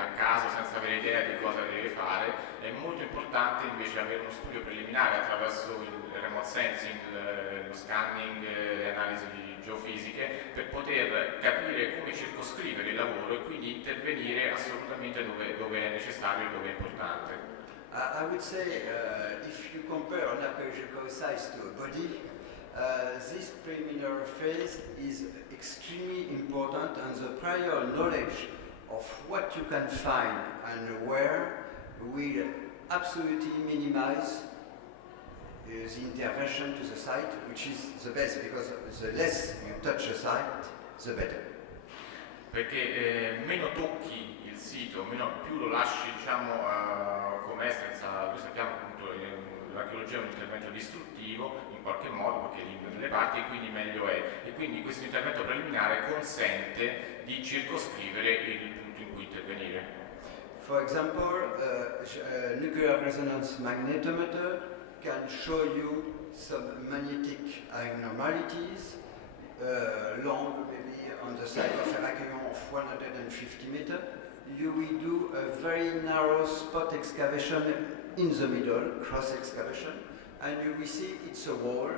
a caso senza avere idea di cosa deve fare. È molto importante invece avere uno studio preliminare attraverso il remote sensing, lo scanning, le analisi geofisiche, per poter capire come circoscrivere il lavoro e quindi intervenire assolutamente dove è necessario e dove è importante. I would say if you compare an archaeological site to a body, this preliminary phase is extremely important, and the prior knowledge of what you can find and where will absolutely minimize the intervention to the site, which is the best, because the less you touch the site, the better. Perché meno tocchi il sito, più lo lasci, diciamo, com'è, senza, noi sappiamo appunto l'archeologia è un intervento distruttivo in qualche modo perché elimina delle parti, e quindi meglio è. E quindi questo intervento preliminare consente di circoscrivere il punto in cui intervenire. For example, nuclear resonance magnetometer can show you some magnetic abnormalities, long maybe on the side of a rayon of 150 meters. You will do a very narrow spot excavation in the middle, cross excavation, and you will see it's a wall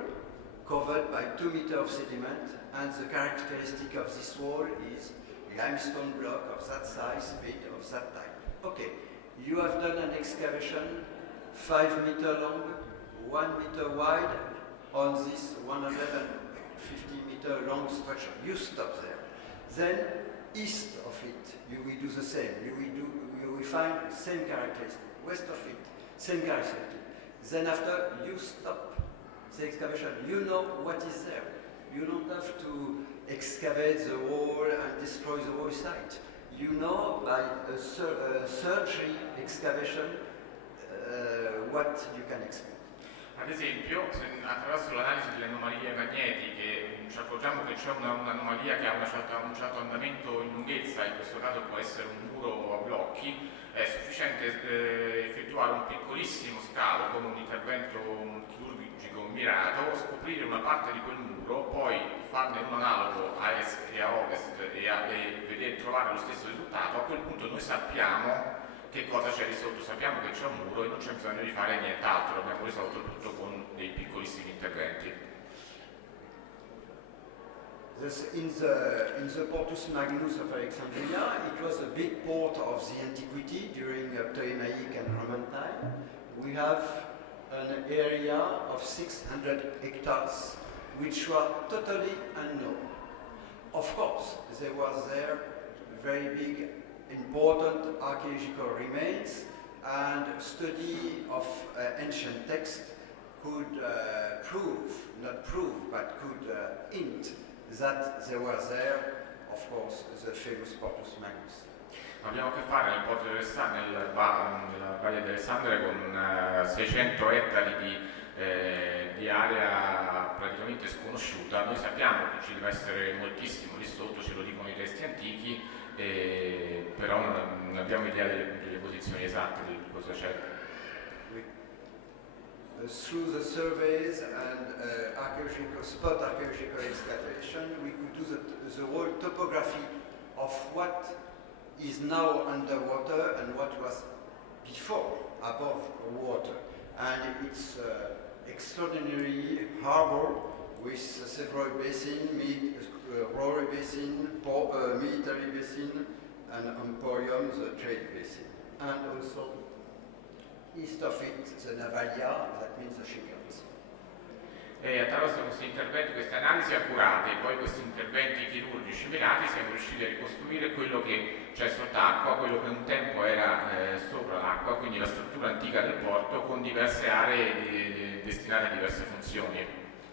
covered by 2 meters of sediment, and the characteristic of this wall is limestone block of that size, bit of that type. Okay, you have done an excavation 5 meters long, 1 meter wide on this 150 meter long structure. You stop there. Then east of it, you will do the same. You will find same characteristic. West of it, same characteristic. Then after you stop the excavation, you know what is there. You don't have to excavate the wall and destroy the whole site. You know by a surgery excavation what you can expect. Ad esempio, attraverso l'analisi delle anomalie magnetiche ci accorgiamo che c'è un'anomalia che ha un certo andamento in lunghezza, in questo caso può essere un muro a blocchi, è sufficiente effettuare un piccolissimo scalo con un intervento chirurgico mirato, scoprire una parte di quel muro, poi farne un analogo a est e a ovest e vedere, trovare lo stesso risultato. A quel punto noi sappiamo che cosa c'è di sotto, sappiamo che c'è un muro e non c'è bisogno di fare nient'altro, abbiamo risolto il tutto con dei piccolissimi interventi. In the Portus Magnus of Alexandria, it was a big port of the antiquity during Ptolemaic and Roman time. We have an area of 600 hectares, which were totally unknown. Of course, there was there very big important archaeological remains, and study of ancient text could not prove, but could hint that there was there, of course, the famous Portus Magnus. Abbiamo a che fare nel porto nella Valle di Alessandria con 600 ettari di area praticamente sconosciuta. Noi sappiamo che ci deve essere moltissimo lì sotto, ce lo dicono i testi antichi, però non abbiamo idea delle posizioni esatte di cosa c'è. Through the surveys and spot archaeological excavation, we could do the whole topography of what is now underwater and what was before above water. And it's extraordinary harbor with several basins, rural basin, military basin, and emporium, the trade basin. And also east of it, the navalia, that means the shipyards. E attraverso questi interventi, queste analisi accurate e poi questi interventi chirurgici mirati siamo riusciti a ricostruire quello che c'è sott'acqua, quello che un tempo era sopra l'acqua, quindi la struttura antica del porto con diverse aree destinate a diverse funzioni,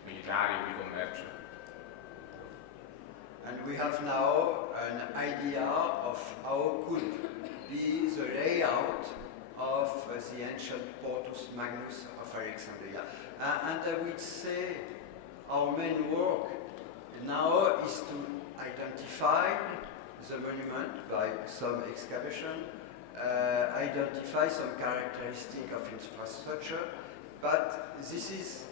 militari o di commercio. And we have now an idea of how could be the layout of the ancient Portus Magnus of Alexandria. And I would say our main work now is to identify the monument by some excavation, identify some characteristic of infrastructure, but this is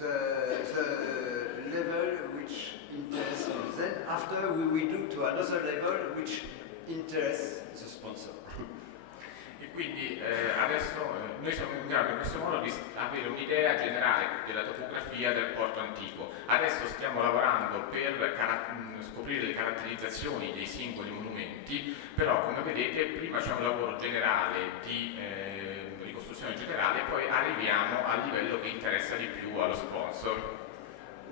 the level which interests me. Then after we will do to another level which interest the sponsor. E quindi adesso noi siamo in grado in questo modo di avere un'idea generale della topografia del porto antico. Adesso stiamo lavorando per scoprire le caratterizzazioni dei singoli monumenti, però come vedete prima c'è un lavoro generale di ricostruzione generale e poi arriviamo al livello che interessa di più allo sponsor.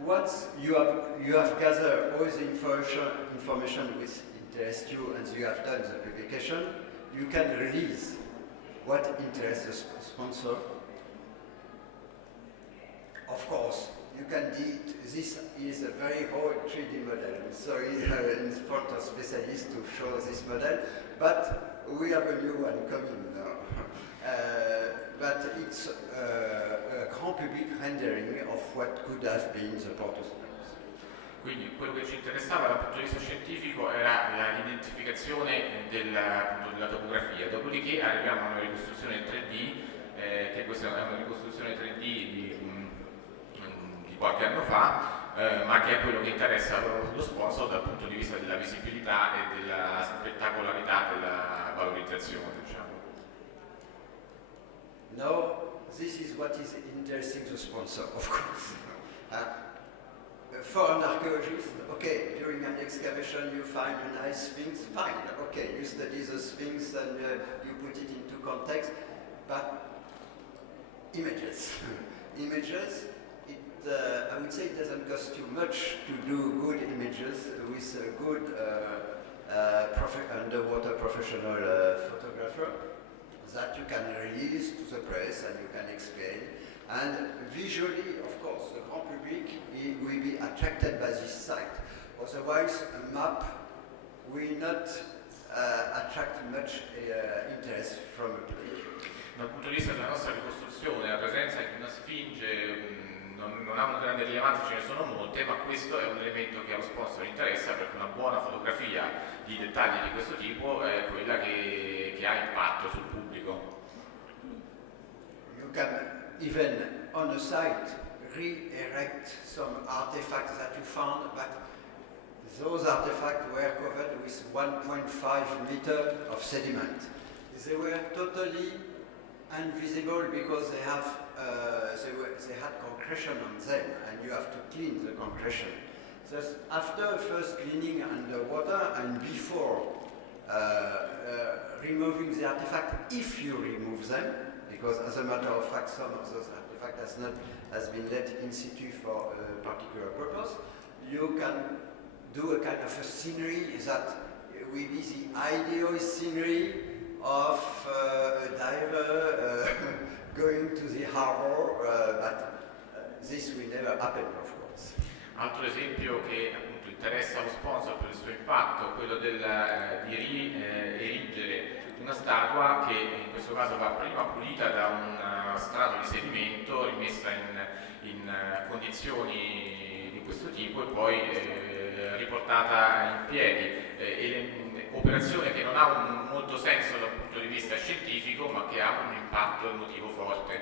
Once you have gathered all the information which interests you and you have done the publication, you can release what interests the sponsor. Of course, you can this is a very old 3D model. I'm sorry in front of specialists to show this model, but we have a new one coming now. But it's a grand public rendering of what could have been the Porto Springs. Quindi quello che ci interessava dal punto di vista scientifico era l'identificazione della topografia, dopodiché arriviamo a una ricostruzione 3D, che questa è una ricostruzione 3D di qualche anno fa, ma che è quello che interessa lo sponsor dal punto di vista della visibilità e della spettacolarità della valorizzazione. Diciamo. Now, this is what is interesting the sponsor, of course. For an archaeologist, okay, during an excavation you find a nice sphinx, fine, okay, you study the sphinx and you put it into context, but images. Images, I would say it doesn't cost you much to do good images with a good underwater professional photographer that you can release to the press and you can explain. And visually, of course, the grand public will be attracted by this site. Otherwise, a map will not attract much interest from the public. Dal punto di vista della nostra ricostruzione, la presenza di una sfinge non ha una grande rilevanza, ce ne sono molte, ma questo è un elemento che allo sponsor interessa perché una buona fotografia di dettagli di questo tipo è quella che ha impatto sul pubblico. You can even on a site re-erect some artifacts that you found, but those artifacts were covered with 1.5 meters of sediment. They were totally invisible because they had concretion on them, and you have to clean the concretion. So after first cleaning underwater and before removing the artifact, if you remove them, because as a matter of fact some of those artifacts has been left in situ for a particular purpose, you can do a kind of a scenery that will be the ideal scenery of a diver going to the harbor, but this will never happen, of course. Altro esempio che appunto interessa lo sponsor per il suo impatto, quello di erigere una statua che in questo caso va prima pulita da un strato di sedimento, rimessa in condizioni di questo tipo e poi riportata in piedi. Operazione che non ha molto senso dal punto di vista scientifico, ma che ha un impatto emotivo forte.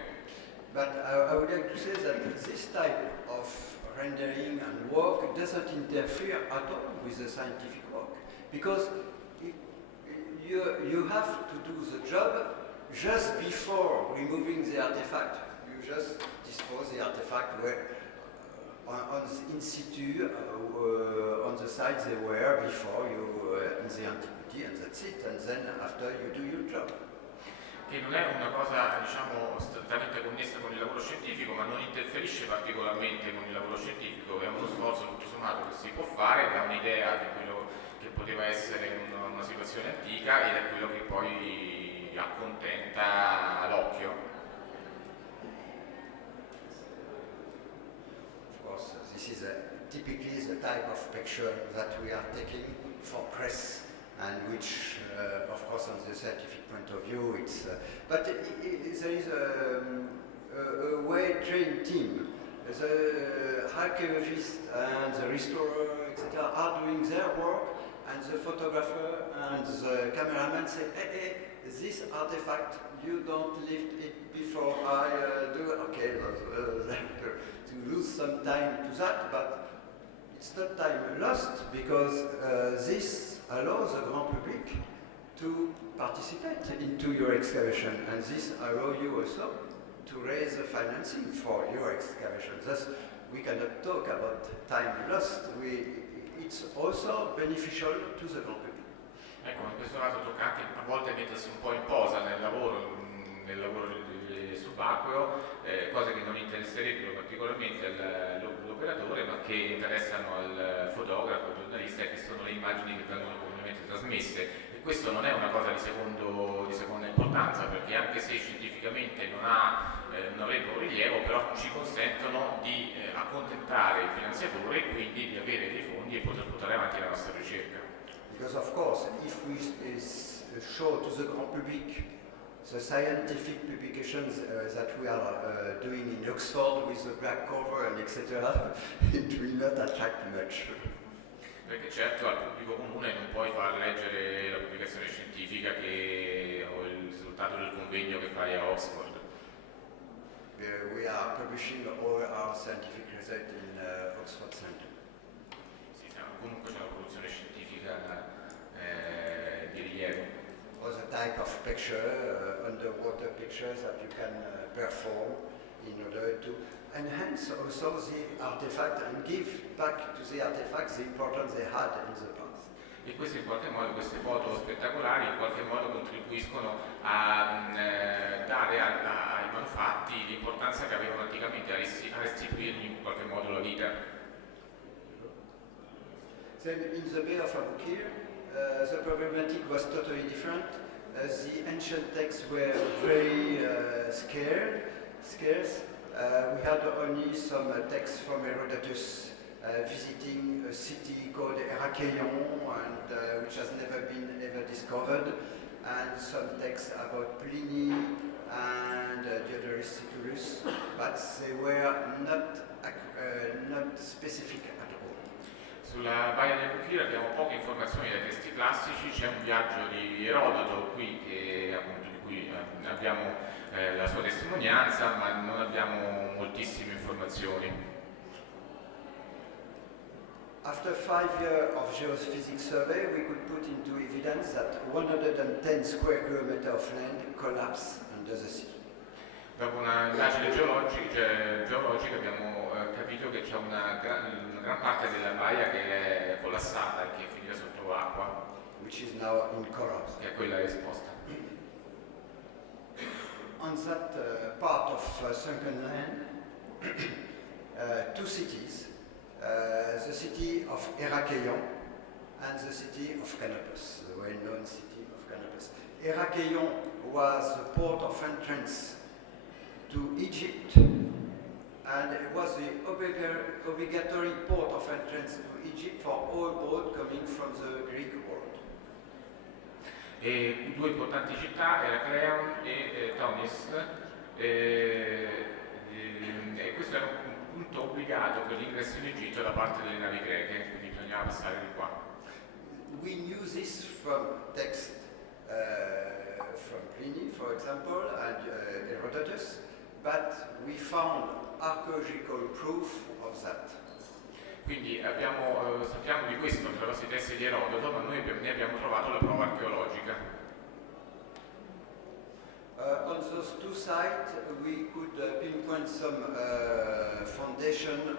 But I would like to say that this type of rendering and work doesn't interfere at all with the scientific work, because you have to do the job just before removing the artifact. You just dispose the artifact where in situ on the site they were before you in the antiquity, and that's it, and then after you do your job. Che non è una cosa, diciamo, strettamente connessa con il lavoro scientifico, ma non interferisce particolarmente con il lavoro scientifico, è uno sforzo tutto sommato che si può fare, dà un'idea di quello che poteva essere una situazione antica ed è quello che poi accontenta l'occhio. Of course, this is typically the type of picture that we are taking for press, and which, of course, on the scientific point of view, it's. But there is a well-trained team. The archaeologists and the restorer, etc., are doing their work, and the photographer and the cameraman say, hey, this artifact, you don't lift it before I do. Okay, to lose some time to that, but it's not time lost, because this allow the grand public to participate into your excavation, and this allow you also to raise the financing for your excavation. Thus, we cannot talk about time lost. It's also beneficial to the grand public. Ecco, in questo caso tocca anche a volte mettersi un po' in posa nel lavoro subacqueo, cose che non interesserebbero particolarmente all'operatore, ma che interessano al fotografo, al giornalista, e che sono le immagini che vengono comunemente trasmesse. E questo non è una cosa di seconda importanza, perché anche se scientificamente non avrebbero rilievo, però ci consentono di accontentare il finanziatore e quindi di avere dei fondi e poter portare avanti la nostra ricerca. Because of course, if we show to the grand public the scientific publications that we are doing in Oxford with the black cover and etc., it will not attract much. Perché certo al pubblico comune non puoi far leggere la pubblicazione scientifica o il risultato del convegno che fai a Oxford. We are publishing all our scientific research in Oxford Center. Sì, comunque c'è una produzione scientifica di rilievo. Or the type of picture, underwater pictures that you can perform in order to enhance also the artifact and give back to the artifacts the importance they had in the past. E questo in qualche modo, queste foto spettacolari in qualche modo contribuiscono a dare ai manufatti l'importanza che avevano anticamente, a restituirgli in qualche modo la vita. Then in the Bay of Abukir, the problematic was totally different. The ancient texts were very scarce. We had only some texts from Herodotus visiting a city called Herakleion, and which has never been ever discovered, and some texts about Pliny and Diodorus Siculus, but they were not specific at all. Sulla Baia del Buchira abbiamo poche informazioni dai testi classici, c'è un viaggio di Erodoto qui appunto, di cui abbiamo la sua testimonianza, ma non abbiamo moltissime informazioni. After 5 years of geophysics survey, we could put into evidence that 110 square kilometers of land collapsed under the sea. Dopo un'indagine geologica abbiamo capito che c'è una gran parte della baia che è collassata e che è finita sotto acqua, which is now in coral. che è quella esposta. On that part of sunken land, two cities, the city of Herakleion and the city of Canopus, the well-known city of Canopus. Herakleion was the port of entrance to Egypt, and it was the obligatory port of entrance to Egypt for all boats coming from the Greek world. E due importanti città, Herakleion e Thonis, e questo era un punto obbligato per l'ingresso in Egitto da parte delle navi greche, quindi bisognava passare di qua. We knew this from text from Pliny, for example, and Herodotus, but we found archaeological proof of that. Quindi sappiamo di questo attraverso i testi di Erodoto, ma noi ne abbiamo trovato la prova archeologica. On those two sites, we could pinpoint some foundation